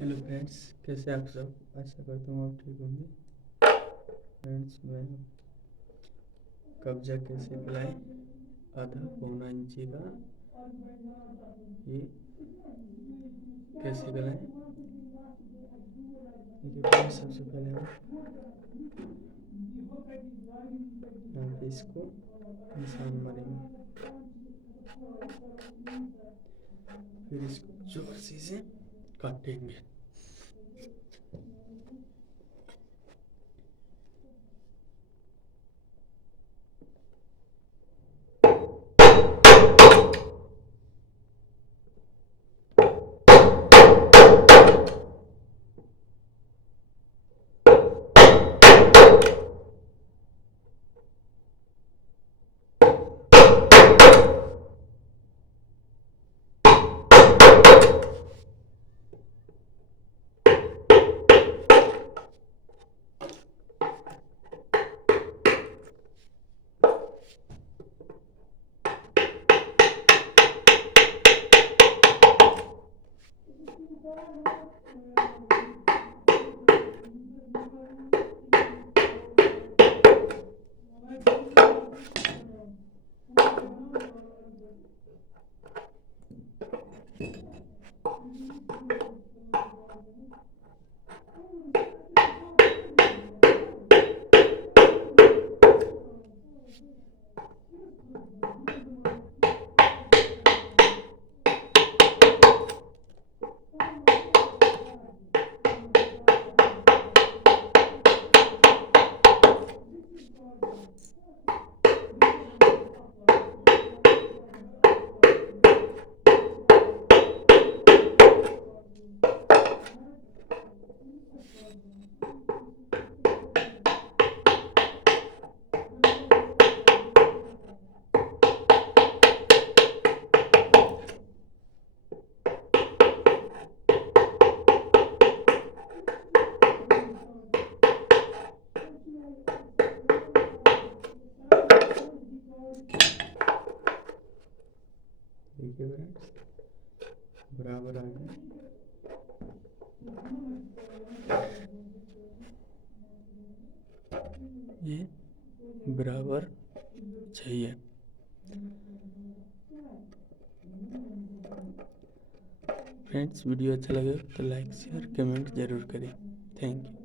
Hello friends, कैसे आप सब? आशा करता हूँ आप ठीक होंगे। फ्रेंड्स, मैं कब्जा कैसे गलाए आधा पौना इंची का, ये कैसे गलाएं। देखिए फ्रेंड्स, सबसे पहले हम यहाँ पे इसको निशान मारेंगे, फिर इसको जोर से काटेंगे। देखिए फ्रेंड्स, बराबर आ गया। ये बराबर चाहिए। फ्रेंड्स, वीडियो अच्छा लगे तो लाइक शेयर कमेंट ज़रूर करें। Thank you.